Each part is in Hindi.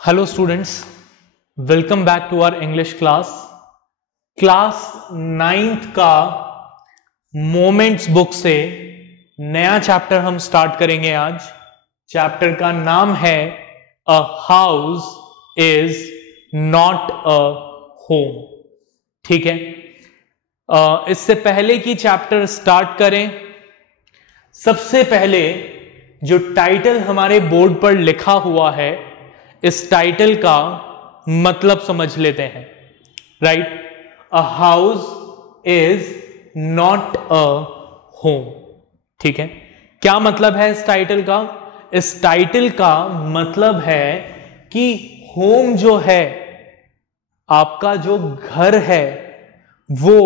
Hello students, welcome back to our English class 9th का मोमेंट्स बुक से नया चैप्टर हम स्टार्ट करेंगे आज। चैप्टर का नाम है a house is not a home. ठीक है, इससे पहले कि चैप्टर स्टार्ट करें, सबसे पहले जो टाइटल हमारे बोर्ड पर लिखा हुआ है इस टाइटल का मतलब समझ लेते हैं। Right, a house is not a home. ठीक है, क्या मतलब है इस टाइटल का? इस टाइटल का मतलब है कि होम जो है, आपका जो घर है, वो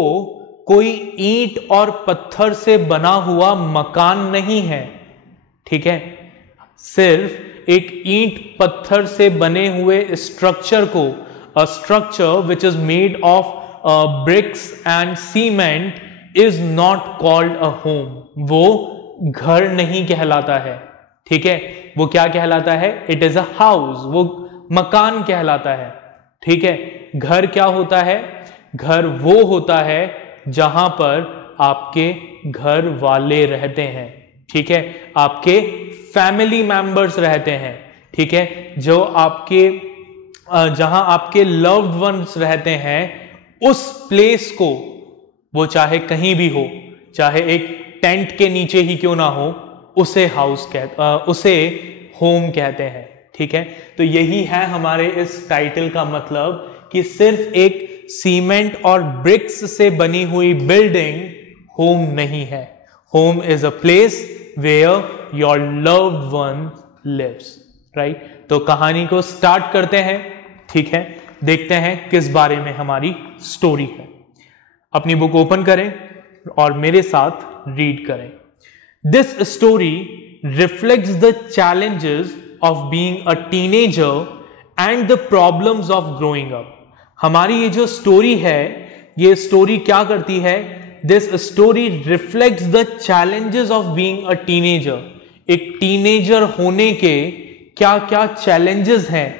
कोई ईंट और पत्थर से बना हुआ मकान नहीं है। ठीक है, सिर्फ एक ईंट पत्थर से बने हुए स्ट्रक्चर को, a structure which is made of BRICS and cement is not called a home. वो घर नहीं कहलाता है। ठीक है, वो क्या कहलाता है? इट इज अ हाउस, वो मकान कहलाता है। ठीक है, घर क्या होता है? घर वो होता है जहां पर आपके घर वाले रहते हैं। ठीक है, आपके फैमिली मेंबर्स रहते हैं। ठीक है, जो आपके जहां आपके लव्ड वंस रहते हैं, उस प्लेस को, वो चाहे कहीं भी हो, चाहे एक टेंट के नीचे ही क्यों ना हो, उसे उसे होम कहते हैं। ठीक है, तो यही है हमारे इस टाइटल का मतलब कि सिर्फ एक सीमेंट और ब्रिक्स से बनी हुई बिल्डिंग होम नहीं है। Home is a place where your loved one lives. Right, तो कहानी को स्टार्ट करते हैं। ठीक है, देखते हैं किस बारे में हमारी स्टोरी है। अपनी बुक ओपन करें और मेरे साथ रीड करें। This story reflects the challenges of being a teenager and the problems of growing up. हमारी ये जो स्टोरी है, ये स्टोरी क्या करती है? This story reflects the challenges of being a teenager. एक टीनेजर होने के क्या क्या चैलेंजेस हैं,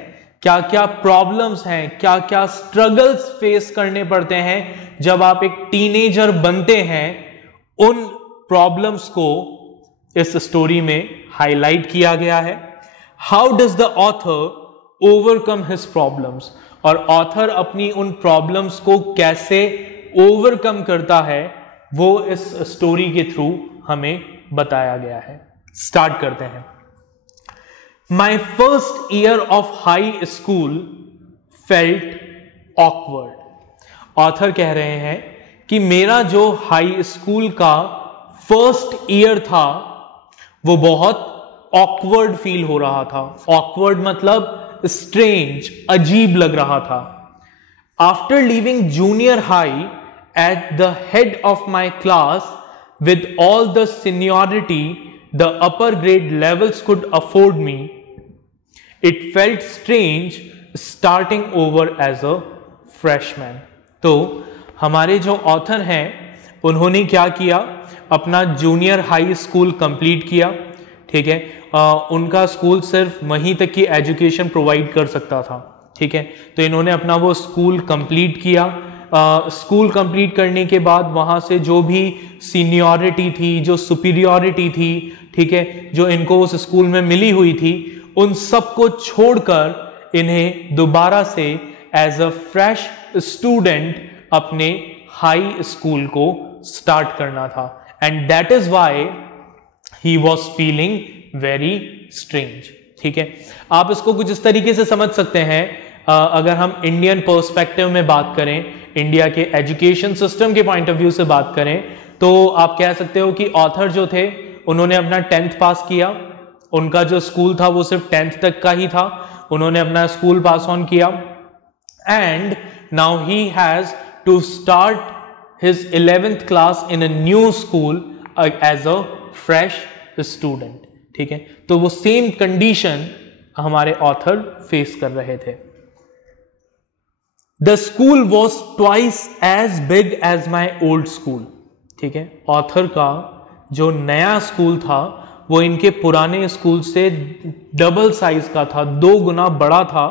क्या क्या प्रॉब्लम्स हैं, क्या क्या स्ट्रगल्स फेस करने पड़ते हैं जब आप एक टीनेजर बनते हैं, उन प्रॉब्लम्स को इस स्टोरी में हाईलाइट किया गया है। How does the author overcome his problems, और ऑथर अपनी उन प्रॉब्लम्स को कैसे ओवरकम करता है, वो इस स्टोरी के थ्रू हमें बताया गया है। स्टार्ट करते हैं। My first year of high school felt awkward. Author कह रहे हैं कि मेरा जो हाई स्कूल का फर्स्ट ईयर था, वो बहुत ऑकवर्ड फील हो रहा था। ऑकवर्ड मतलब स्ट्रेंज, अजीब लग रहा था। After leaving junior high at the head of my class with all the seniority the upper grade levels could afford me, it felt strange starting over as a freshman. तो हमारे जो ऑथर हैं, उन्होंने क्या किया? अपना जूनियर हाई स्कूल कंप्लीट किया। ठीक है, उनका स्कूल सिर्फ वहीं तक की एजुकेशन प्रोवाइड कर सकता था। ठीक है, तो इन्होंने अपना वो स्कूल कंप्लीट किया। स्कूल कंप्लीट करने के बाद वहां से जो भी सीनियरिटी थी, जो सुपीरियरिटी थी, ठीक है, जो इनको उस स्कूल में मिली हुई थी, उन सबको छोड़कर इन्हें दोबारा से एज अ फ्रेश स्टूडेंट अपने हाई स्कूल को स्टार्ट करना था। And that is why he was feeling very strange. ठीक है, आप इसको कुछ इस तरीके से समझ सकते हैं। अगर हम इंडियन पर्सपेक्टिव में बात करें, इंडिया के एजुकेशन सिस्टम के पॉइंट ऑफ व्यू से बात करें, तो आप कह सकते हो कि ऑथर जो थे, उन्होंने अपना 10th पास किया। उनका जो स्कूल था वो सिर्फ 10th तक का ही था। उन्होंने अपना स्कूल पास ऑन किया and now he has to start his 11th class in a new school as a fresh student. ठीक है, तो वो सेम कंडीशन हमारे ऑथर फेस कर रहे थे। The school was twice as big as my old school. ठीक है, ऑथर का जो नया स्कूल था वो इनके पुराने स्कूल से डबल साइज का था, 2 गुना बड़ा था।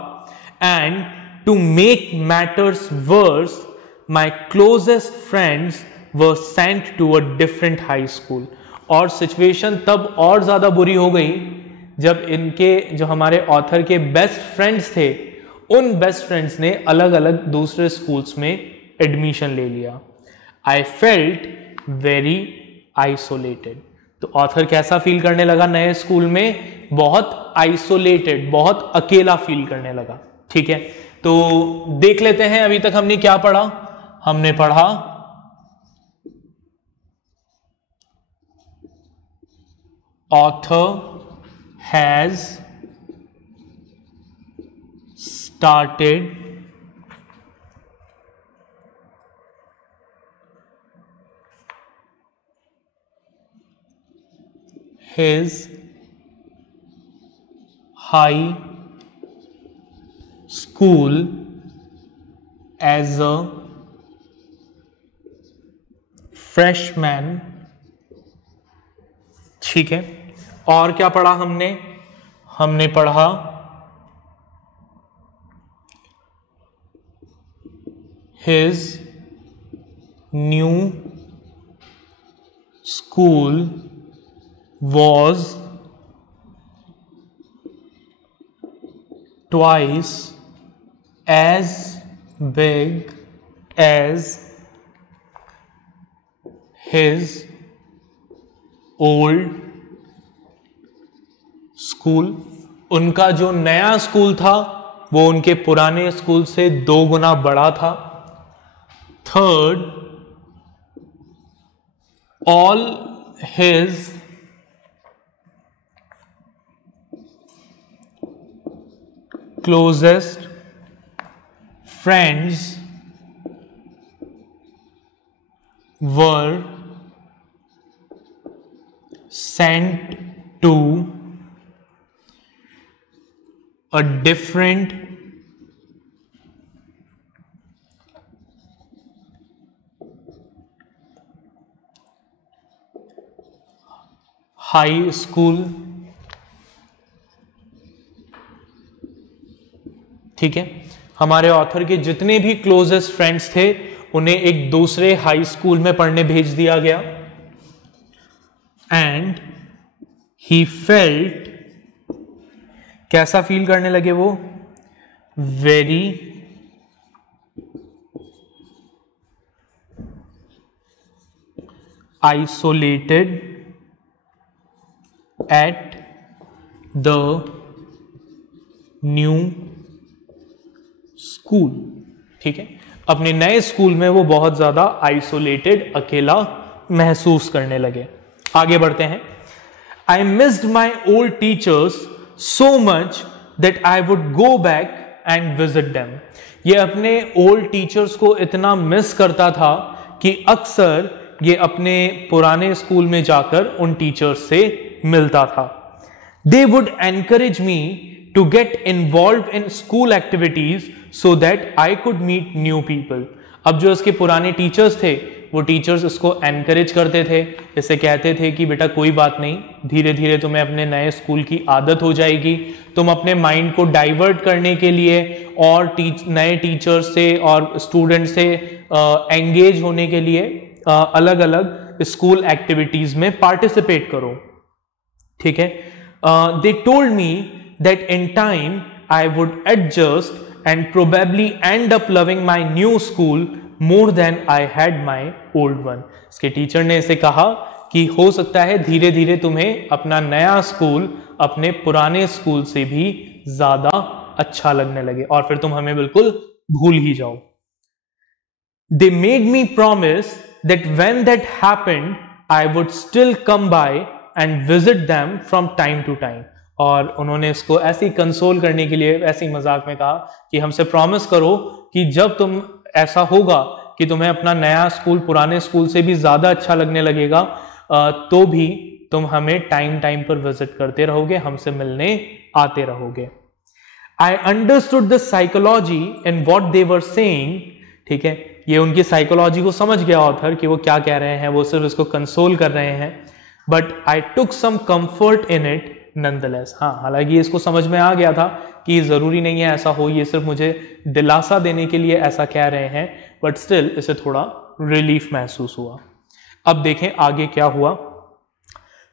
And to make matters worse my closest friends were sent to a different high school. और सिचुएशन तब और ज्यादा बुरी हो गई जब इनके जो हमारे ऑथर के बेस्ट फ्रेंड्स थे, उन बेस्ट फ्रेंड्स ने अलग अलग दूसरे स्कूल्स में एडमिशन ले लिया। I felt very isolated. तो ऑथर कैसा फील करने लगा नए स्कूल में? बहुत आइसोलेटेड, बहुत अकेला फील करने लगा। ठीक है, तो देख लेते हैं अभी तक हमने क्या पढ़ा। हमने पढ़ा author has started his high school as a freshman। ठीक है, और क्या पढ़ा हमने? हमने पढ़ा his new school was twice as big as his old school. उनका जो नया स्कूल था वो उनके पुराने स्कूल से 2 गुना बड़ा था। Third, all his closest friends were sent to a different high school। ठीक है, हमारे ऑथर के जितने भी क्लोजेस्ट फ्रेंड्स थे उन्हें एक दूसरे हाई स्कूल में पढ़ने भेज दिया गया। एंड ही फेल्ट, कैसा फील करने लगे वो? Very isolated at the new school. ठीक है, अपने नए स्कूल में वो बहुत ज्यादा आइसोलेटेड, अकेला महसूस करने लगे। आगे बढ़ते हैं। I missed my old teachers so much that I would go back and visit them। ये अपने ओल्ड टीचर्स को इतना मिस करता था कि अक्सर ये अपने पुराने स्कूल में जाकर उन टीचर्स से मिलता था। They would encourage me to get involved in school activities so that I could meet new people। अब जो इसके पुराने टीचर्स थे वो टीचर्स इसको एनकरेज करते थे, जैसे कहते थे कि बेटा कोई बात नहीं, धीरे धीरे तुम्हें अपने नए स्कूल की आदत हो जाएगी। तुम अपने माइंड को डाइवर्ट करने के लिए और नए टीचर्स से और स्टूडेंट से एंगेज होने के लिए अलग अलग स्कूल एक्टिविटीज में पार्टिसिपेट करो। ठीक है, they told me that in time I would adjust and probably end up loving my new school more than I had my old one. इसके टीचर ने इसे कहा कि हो सकता है धीरे धीरे तुम्हें अपना नया स्कूल अपने पुराने स्कूल से भी ज्यादा अच्छा लगने लगे और फिर तुम हमें बिल्कुल भूल ही जाओ। They made me promise that when that happened I would still come by and visit them from time to time. और उन्होंने इसको ऐसी कंसोल करने के लिए ऐसी मजाक में कहा कि हमसे प्रॉमिस करो कि जब तुम ऐसा होगा कि तुम्हें अपना नया स्कूल पुराने स्कूल से भी ज्यादा अच्छा लगने लगेगा तो भी तुम हमें टाइम टाइम पर विजिट करते रहोगे, हमसे मिलने आते रहोगे। I understood the psychology in what they were saying. ठीक है, ये उनकी साइकोलॉजी को समझ गया ऑथर कि वो क्या कह रहे हैं, वो सिर्फ इसको कंसोल कर रहे हैं। But I took some comfort in it nonetheless. हाँ, हालांकि इसको समझ में आ गया था कि ज़रूरी नहीं है ऐसा हो, ये सिर्फ मुझे दिलासा देने के लिए ऐसा कह रहे हैं, बट स्टिल इसे थोड़ा रिलीफ महसूस हुआ। अब देखें आगे क्या हुआ।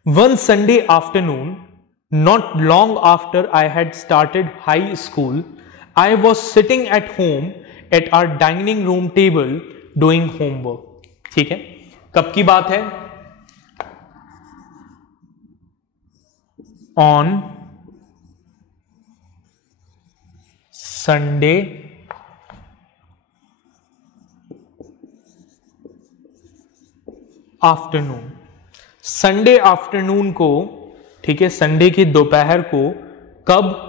One Sunday afternoon, not long after I had started high school, I was sitting at home at our dining room table doing homework. ठीक है, कब की बात है? On Sunday afternoon. Sunday afternoon को, ठीक है, संडे की दोपहर को, कब?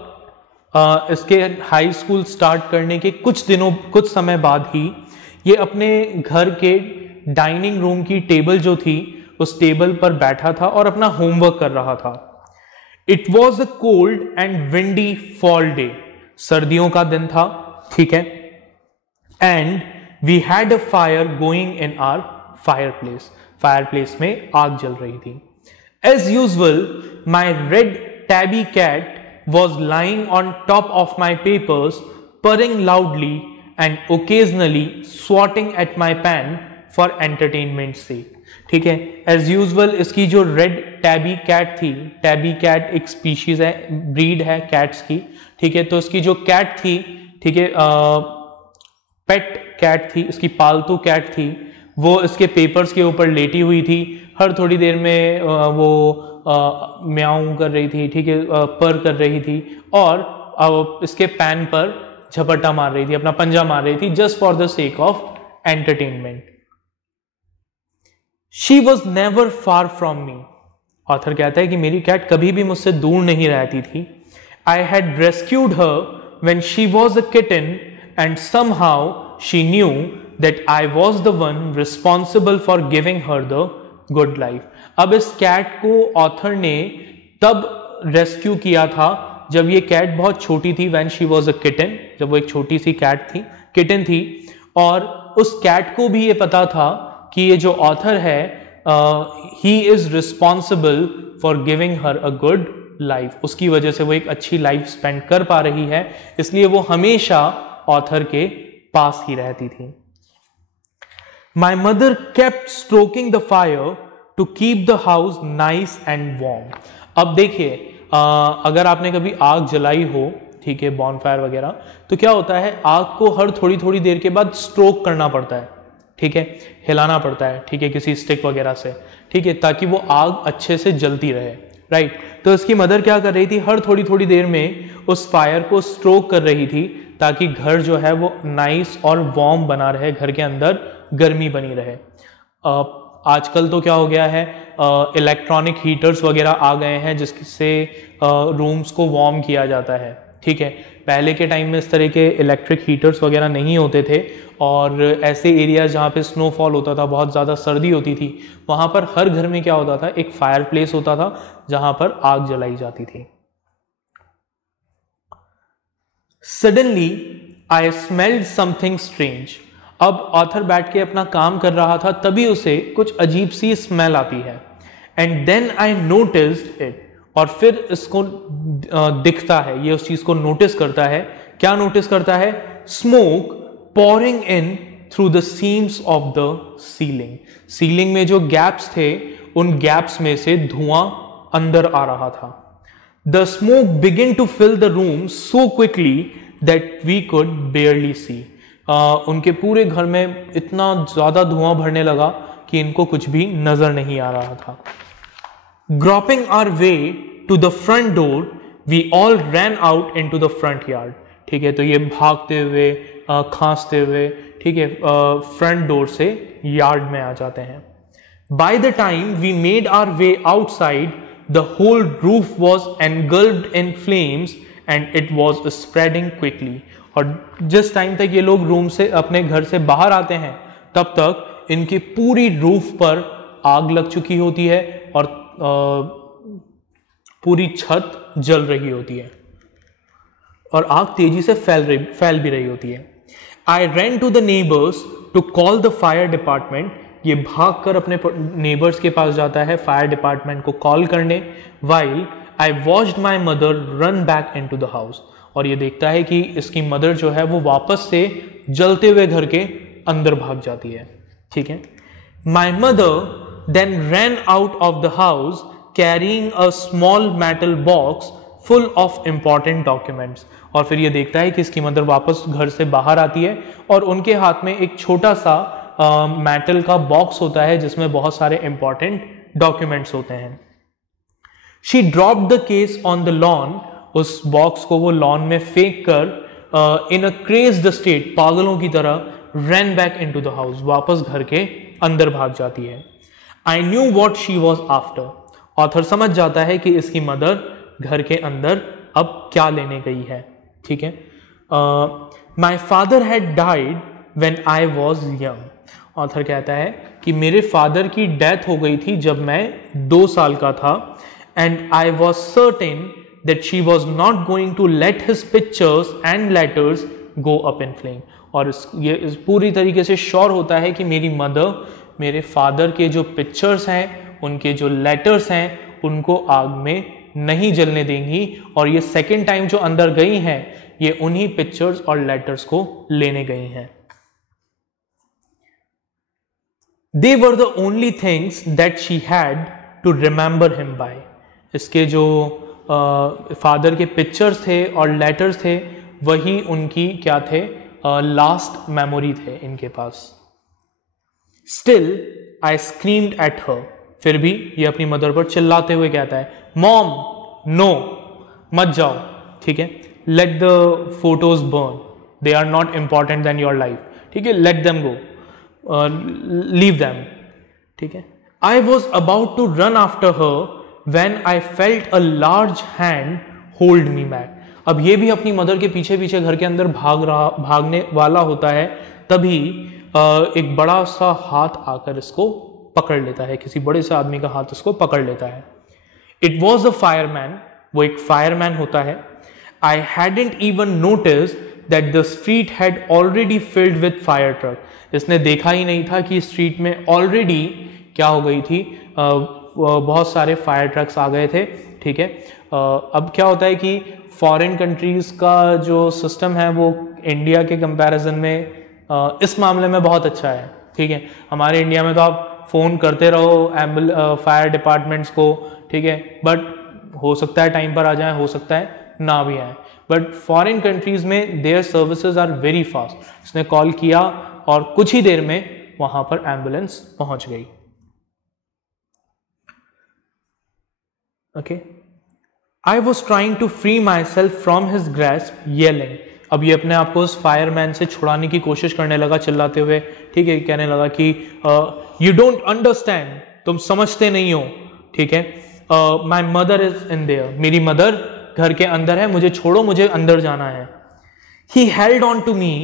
इसके हाई स्कूल स्टार्ट करने के कुछ समय बाद ही ये अपने घर के डाइनिंग रूम की टेबल जो थी उस टेबल पर बैठा था और अपना होमवर्क कर रहा था। It was a cold and windy fall day, सर्दियों का दिन था, ठीक है, and we had a fire going in our fireplace, fireplace में आग जल रही थी। As usual my red tabby cat was lying on top of my papers, purring loudly and occasionally swatting at my pen for entertainment's sake. ठीक है, as usual इसकी जो रेड टैबी कैट थी, टैबी कैट एक स्पीशीज है, ब्रीड है कैट्स की, ठीक है, तो इसकी जो कैट थी, ठीक है, पेट कैट थी, इसकी पालतू कैट थी, वो इसके पेपर्स के ऊपर लेटी हुई थी, हर थोड़ी देर में वो म्याऊं कर रही थी, ठीक है, पर कर रही थी, और इसके पैन पर झपट्टा मार रही थी, अपना पंजा मार रही थी, just for the sake of entertainment. She was never far from me, author कहता है कि मेरी कैट कभी भी मुझसे दूर नहीं रहती थी। I had rescued her when she was a kitten and somehow she knew that I was the one responsible for giving her the good life. अब इस कैट को ऑथर ने तब रेस्क्यू किया था जब ये कैट बहुत छोटी थी, when she was a kitten, जब वो एक छोटी सी कैट थी, किटन थी, और उस कैट को भी ये पता था कि ये जो ऑथर है he is responsible for giving her a good life, उसकी वजह से वो एक अच्छी लाइफ स्पेंड कर पा रही है, इसलिए वो हमेशा ऑथर के पास ही रहती थी। My mother kept stroking the fire to keep the house nice and warm. अब देखिए, अगर आपने कभी आग जलाई हो, ठीक है, बॉनफायर वगैरह, तो क्या होता है, आग को हर थोड़ी थोड़ी देर के बाद स्ट्रोक करना पड़ता है, ठीक है, हिलाना पड़ता है, ठीक है, किसी स्टिक वगैरह से, ठीक है, ताकि वो आग अच्छे से जलती रहे, राइट। तो इसकी मदर क्या कर रही थी, हर थोड़ी थोड़ी देर में उस फायर को स्ट्रोक कर रही थी ताकि घर जो है वो नाइस और वार्म बना रहे, घर के अंदर गर्मी बनी रहे। आजकल तो क्या हो गया है, इलेक्ट्रॉनिक हीटर्स वगैरह आ गए हैं जिससे रूम्स को वार्म किया जाता है, ठीक है। पहले के टाइम में इस तरह के इलेक्ट्रिक हीटर्स वगैरह नहीं होते थे, और ऐसे एरियाज जहाँ पे स्नोफॉल होता था, बहुत ज़्यादा सर्दी होती थी, वहाँ पर हर घर में क्या होता था, एक फायर प्लेस होता था जहाँ पर आग जलाई जाती थी। Suddenly I smelled something strange. अब ऑथर बैठ के अपना काम कर रहा था, तभी उसे कुछ अजीब सी स्मेल आती है। And then I noticed it, और फिर इसको दिखता है, ये उस चीज को नोटिस करता है। क्या नोटिस करता है? Smoke pouring in through the seams of the ceiling. Ceiling में जो गैप्स थे, उन गैप्स में से धुआं अंदर आ रहा था। The smoke began to fill the room so quickly that we could barely see. उनके पूरे घर में इतना ज्यादा धुआं भरने लगा कि इनको कुछ भी नजर नहीं आ रहा था। Groping our way to the front door, we all ran out into the front yard. ठीक है, तो ये भागते हुए, खांसते हुए, ठीक है, फ्रंट डोर से यार्ड में आ जाते हैं। By the time we made our way outside, the whole roof was engulfed in flames and it was spreading quickly. और जिस टाइम तक ये लोग रूम से, अपने घर से बाहर आते हैं, तब तक इनकी पूरी रूफ पर आग लग चुकी होती है और पूरी छत जल रही होती है और आग तेजी से फैल भी रही होती है। I ran to the neighbours to call the fire department. ये भागकर अपने नेबर्स के पास जाता है फायर डिपार्टमेंट को कॉल करने। While I watched my mother run back into the house, और ये देखता है कि इसकी मदर जो है वो वापस से जलते हुए घर के अंदर भाग जाती है। ठीक है, my mother then ran out of the house carrying a small metal box full of important documents. और फिर ये देखता है कि इसकी मदर वापस घर से बाहर आती है और उनके हाथ में एक छोटा सा मेटल का बॉक्स होता है जिसमें बहुत सारे इंपॉर्टेंट डॉक्यूमेंट्स होते हैं। She dropped the case on the lawn, उस बॉक्स को वो लॉन में फेंक कर इन अ क्रेज्ड स्टेट, पागलों की तरह run back into the house, वापस घर के अंदर भाग जाती है। I knew what she was after, author समझ जाता है कि इसकी मदर घर के अंदर अब क्या लेने गई है। ठीक है, my father had died when I was young, author कहता है कि मेरे फादर की डेथ हो गई थी जब मैं 2 साल का था, and I was certain that she was not going to let his pictures and letters go up in flame, और ये पूरी तरीके से श्योर होता है कि मेरी मदर मेरे फादर के जो पिक्चर्स हैं, उनके जो लेटर्स हैं, उनको आग में नहीं जलने देंगी, और ये सेकेंड टाइम जो अंदर गई हैं ये उन्हीं पिक्चर्स और लेटर्स को लेने गई हैं। They were the only things that she had to remember him by. इसके जो फादर के पिक्चर्स थे और लेटर्स थे वही उनकी क्या थे, लास्ट मेमोरी थे इनके पास। Still I screamed at her, फिर भी ये अपनी मदर पर चिल्लाते हुए कहता है, मॉम नो, मत जाओ, ठीक है, let the photos burn, they are not important than your life, ठीक है, let them go, leave them, ठीक है। I was about to run after her when I felt a large hand hold me back. अब ये भी अपनी मदर के पीछे पीछे घर के अंदर भागने वाला होता है, तभी एक बड़ा सा हाथ आकर इसको पकड़ लेता है, किसी बड़े से आदमी का हाथ इसको पकड़ लेता है। इट वॉज अ फायरमैन, वो एक फायरमैन होता है। I hadn't even notice that the street had already filled with fire truck, इसने देखा ही नहीं था कि स्ट्रीट में ऑलरेडी क्या हो गई थी, बहुत सारे फायर ट्रक्स आ गए थे, ठीक है। अब क्या होता है कि फॉरेन कंट्रीज का जो सिस्टम है वो इंडिया के कंपैरिजन में इस मामले में बहुत अच्छा है, ठीक है। हमारे इंडिया में तो आप फ़ोन करते रहो फायर डिपार्टमेंट्स को, ठीक है, बट हो सकता है टाइम पर आ जाए, हो सकता है ना भी आए, बट फॉरेन कंट्रीज में their services are very fast. इसने कॉल किया और कुछ ही देर में वहां पर एम्बुलेंस पहुंच गई। Okay, I was trying to free myself from his grasp yelling. अब ये अपने आप को उस फायरमैन से छुड़ाने की कोशिश करने लगा चिल्लाते हुए, ठीक है, कहने लगा कि यू डोंट अंडरस्टैंड, तुम समझते नहीं हो, ठीक है, my mother is in their, मेरी मदर घर के अंदर है, मुझे छोड़ो, मुझे अंदर जाना है। He held on to me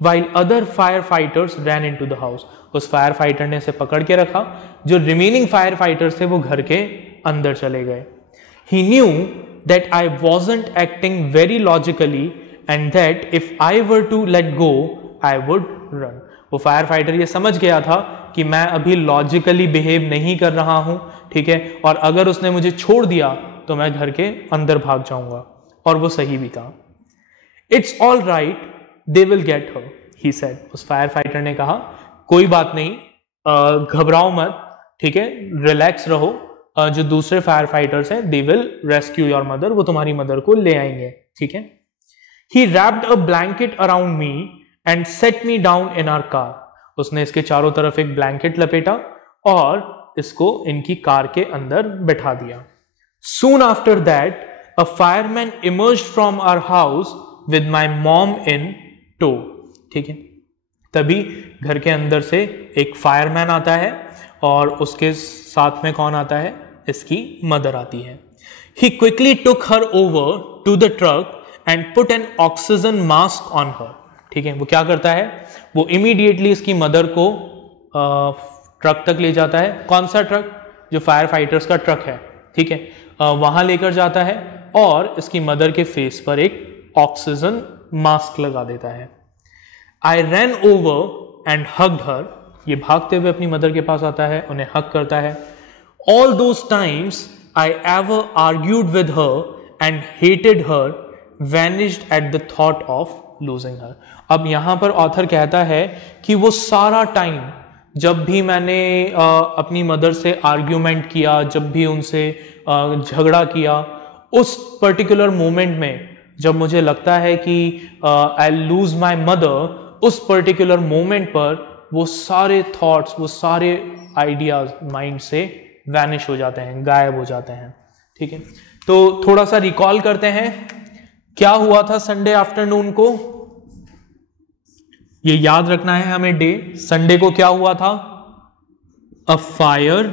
while other firefighters ran into the house, उस फायर फाइटर ने इसे पकड़ के रखा, जो रिमेनिंग फायर फाइटर्स थे वो घर के अंदर चले गए। He knew that I wasn't acting very logically and that if I were to let go, I would run. वो फायर फाइटर ये समझ गया था कि मैं अभी लॉजिकली बिहेव नहीं कर रहा हूं, ठीक है, और अगर उसने मुझे छोड़ दिया तो मैं घर के अंदर भाग जाऊंगा, और वो सही भी था। It's all right, they will get her, he said. उस फायर फाइटर ने कहा, कोई बात नहीं, घबराओ मत, ठीक है, रिलैक्स रहो, जो दूसरे फायर फाइटर्स हैं they will rescue your mother, वो तुम्हारी मदर को ले आएंगे, ठीक है। He wrapped a blanket around me and set me down in our car. उसने इसके चारों तरफ एक ब्लैंकेट लपेटा और इसको इनकी कार के अंदर बैठा दिया। Soon after that, a fireman emerged from our house with my mom in tow. ठीक है, तभी घर के अंदर से एक फायरमैन आता है और उसके साथ में कौन आता है, इसकी मदर आती है। He quickly took her over to the truck and put an oxygen mask on her. ठीक है, वो क्या करता है, वो इमीडिएटली इसकी मदर को ट्रक तक ले जाता है। कौन सा ट्रक, जो फायर फाइटर्स का ट्रक है, ठीक है, वहां लेकर जाता है और इसकी मदर के फेस पर एक ऑक्सीजन मास्क लगा देता है। I ran over and hugged her. ये भागते हुए अपनी मदर के पास आता है, उन्हें हक करता है। All those times I ever argued with her and hated her vanished at the thought of losing her. अब यहां पर ऑथर कहता है कि वो सारा टाइम जब भी मैंने अपनी मदर से आर्ग्यूमेंट किया, जब भी उनसे झगड़ा किया, उस पर्टिकुलर मोमेंट में जब मुझे लगता है कि आई लूज माई मदर, उस पर्टिकुलर मोमेंट पर वो सारे थॉट्स, वो सारे आइडियाज माइंड से वैनिश हो जाते हैं, गायब हो जाते हैं. ठीक है, तो थोड़ा सा रिकॉल करते हैं क्या हुआ था संडे आफ्टरनून को. ये याद रखना है हमें डे. संडे को क्या हुआ था? A fire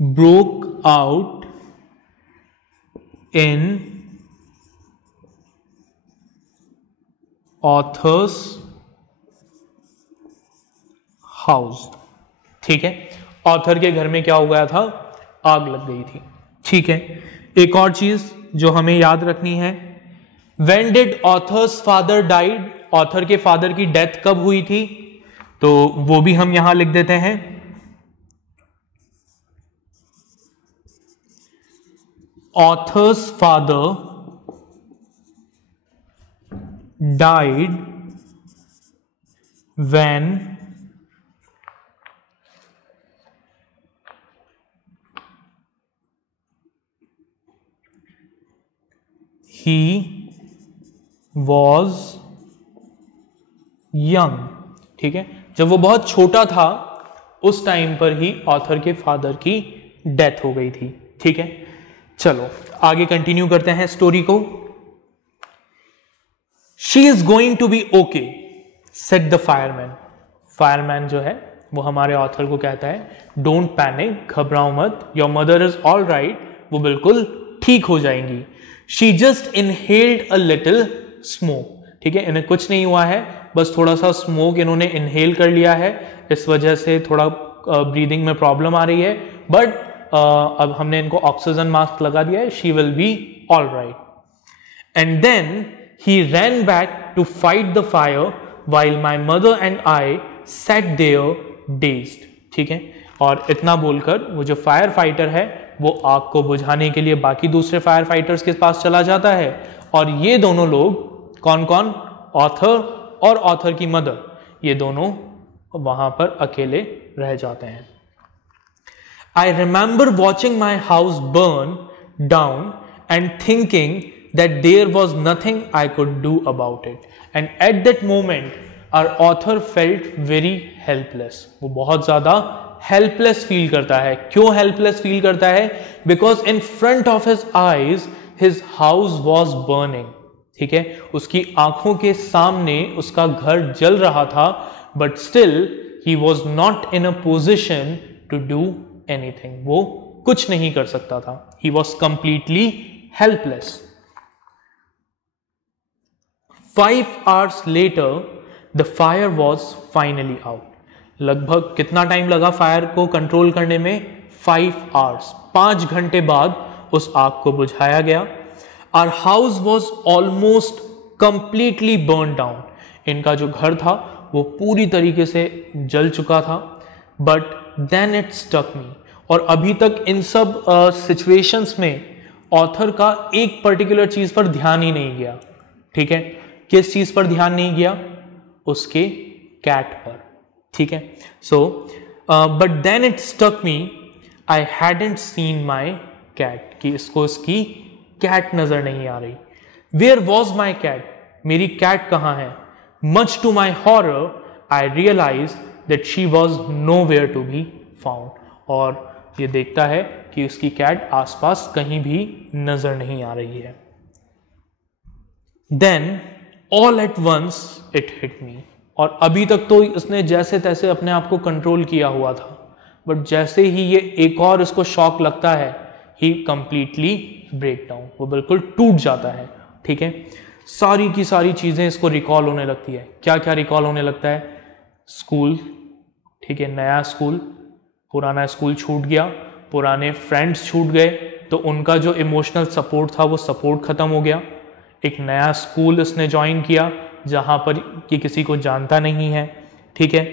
broke out in author's house. ठीक है, ऑथर के घर में क्या हो गया था? आग लग गई थी. ठीक है, एक और चीज जो हमें याद रखनी है, When did author's father died? Author के फादर की डेथ कब हुई थी? तो वो भी हम यहां लिख देते हैं. Author's father died when he was young. ठीक है, जब वो बहुत छोटा था उस टाइम पर ही ऑथर के फादर की डेथ हो गई थी. ठीक है, चलो आगे कंटिन्यू करते हैं स्टोरी को. She is going to be okay said the fireman. Fireman जो है वो हमारे ऑथर को कहता है डोंट पैनिक, घबराओ मत, your mother is all right, वो बिल्कुल ठीक हो जाएंगी. She just inhaled a little smoke. ठीक है, इन्हें कुछ नहीं हुआ है, बस थोड़ा सा स्मोक इन्होंने इनहेल कर लिया है, इस वजह से थोड़ा ब्रीदिंग में प्रॉब्लम आ रही है, बट अब हमने इनको ऑक्सीजन मास्क लगा दिया है. She will be all right. And then he ran back to fight the fire while my mother and I sat there dazed. ठीक है, और इतना बोलकर वो जो फायर फाइटर है वो आग को बुझाने के लिए बाकी दूसरे फायर फाइटर्स के पास चला जाता है, और ये दोनों लोग कौन कौन? ऑथर और ऑथर की मदर, ये दोनों वहां पर अकेले रह जाते हैं. I remember watching my house burn down and thinking that there was nothing I could do about it. And at that moment, our author felt very helpless. वो बहुत ज़्यादा helpless feel करता है. क्यों helpless feel करता है? Because in front of his eyes, his house was burning. ठीक है, उसकी आंखों के सामने उसका घर जल रहा था, but still he was not in a position to do anything. वो कुछ नहीं कर सकता था. He was completely helpless. 5 hours later, the fire was finally out. लगभग कितना टाइम लगा फायर को कंट्रोल करने में? 5 hours. 5 घंटे बाद उस आग को बुझाया गया. Our house was almost completely burned down. इनका जो घर था वो पूरी तरीके से जल चुका था. But then it struck me. और अभी तक इन सब सिचुएशंस में ऑथर का एक पर्टिकुलर चीज पर ध्यान ही नहीं गया. ठीक है, किस चीज पर ध्यान नहीं गया? उसके कैट पर. ठीक है, so but then it stuck me I hadn't seen my cat, कि इसको इसकी कैट नजर नहीं आ रही. Where was my cat? मेरी कैट कहाँ है? Much to my horror I realize that she was nowhere to be found. और ये देखता है कि उसकी कैट आसपास कहीं भी नजर नहीं आ रही है. Then all at once it hit me. और अभी तक तो उसने जैसे तैसे अपने आप को कंट्रोल किया हुआ था, बट जैसे ही ये एक और इसको शॉक लगता है, ही कंप्लीटली ब्रेक डाउन. वो बिल्कुल टूट जाता है. ठीक है, सारी की सारी चीजें इसको रिकॉल होने लगती है. क्या क्या रिकॉल होने लगता है? स्कूल. ठीक है, नया स्कूल, पुराना स्कूल छूट गया, पुराने फ्रेंड्स छूट गए, तो उनका जो इमोशनल सपोर्ट था वो सपोर्ट खत्म हो गया. एक नया स्कूल इसने ज्वाइन किया जहां पर कि किसी को जानता नहीं है. ठीक है,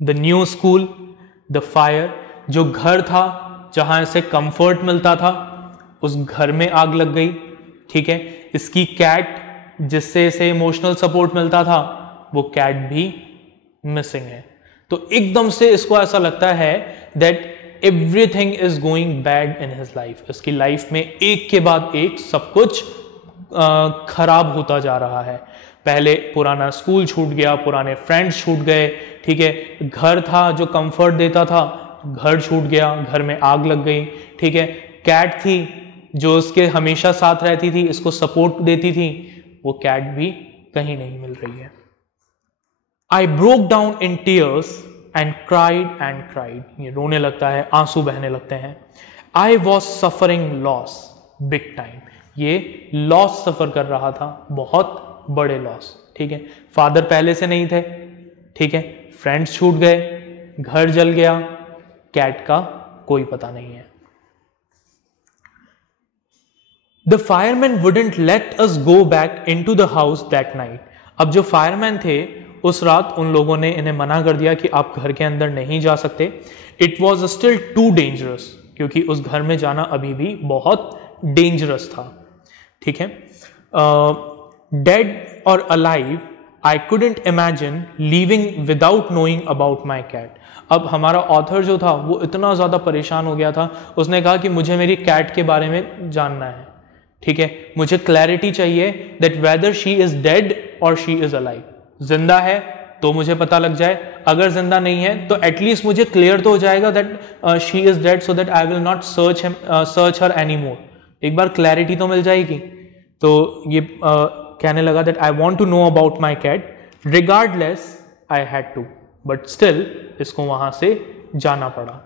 the new school, the fire, जो घर था जहां इसे कंफर्ट मिलता था, उस घर में आग लग गई। ठीक है, इसकी कैट जिससे इसे इमोशनल सपोर्ट मिलता था, वो कैट भी मिसिंग है। तो एकदम से इसको ऐसा लगता है that everything is going bad in his life. इसकी लाइफ में एक के बाद एक सब कुछ खराब होता जा रहा है। पहले पुराना स्कूल छूट गया, पुराने फ्रेंड्स छूट गए। ठीक है, घर था जो कंफर्ट देता था, घर छूट गया, घर में आग लग गई। ठीक है, कैट थी जो उसके हमेशा साथ रहती थी, इसको सपोर्ट देती थी, वो कैट भी कहीं नहीं मिल रही है। I broke down in tears and cried, ये रोने लगता है, आंसू बहने लगते हैं। I was suffering loss big time, ये लॉस सफर कर रहा था, बहुत बड़े लॉस। ठीक है, फादर पहले से नहीं थे। ठीक है, फ्रेंड्स छूट गए, घर जल गया, कैट का कोई पता नहीं है। The fireman wouldn't let us go back into the house that night. अब जो फायरमैन थे उस रात उन लोगों ने इन्हें मना कर दिया कि आप घर के अंदर नहीं जा सकते। It was still too dangerous, क्योंकि उस घर में जाना अभी भी बहुत डेंजरस था। ठीक है, डेड और alive I couldn't imagine living without knowing about my cat. अब हमारा ऑथर जो था वो इतना ज़्यादा परेशान हो गया था, उसने कहा कि मुझे मेरी कैट के बारे में जानना है। ठीक है, मुझे क्लैरिटी चाहिए that whether she is dead और शी इज अलाइव। जिंदा है तो मुझे पता लग जाए, अगर जिंदा नहीं है तो एटलीस्ट मुझे क्लियर तो हो जाएगा that she is dead, so that I will not search her any more. एक बार क्लैरिटी तो मिल जाएगी। तो ये कहने लगा that I want to know about my cat regardless I had to, but still इसको वहां से जाना पड़ा।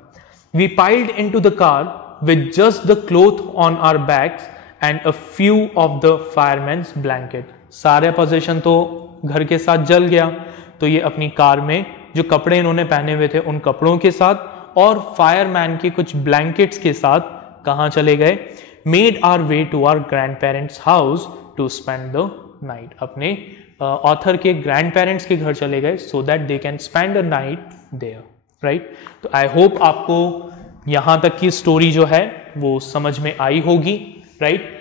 We piled into the car with just the cloth on our backs and a few of the firemen's blanket. सारे पोजीशन तो घर के साथ जल गया, तो ये अपनी कार में जो कपड़े इन्होंने पहने हुए थे उन कपड़ों के साथ और फायरमैन की कुछ ब्लैंकेट्स के साथ कहाँ चले गए? Made our way to our grandparents house to spend the night. अपने ऑथर के ग्रैंड पेरेंट्स के घर चले गए so that they can spend a night there, right. तो आई होप आपको यहाँ तक की स्टोरी जो है वो समझ में आई होगी, राइट।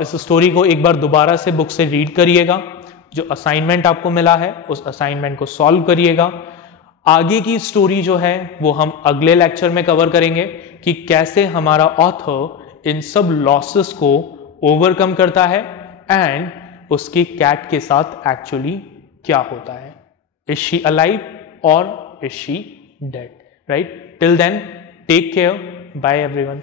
इस स्टोरी को एक बार दोबारा से बुक से रीड करिएगा, जो असाइनमेंट आपको मिला है उस असाइनमेंट को सॉल्व करिएगा। आगे की स्टोरी जो है वो हम अगले लेक्चर में कवर करेंगे कि कैसे हमारा ऑथर इन सब लॉसेस को ओवरकम करता है एंड उसकी कैट के साथ एक्चुअली क्या होता है। इज शी अलाइव और is she dead, right. Till then take care, bye everyone.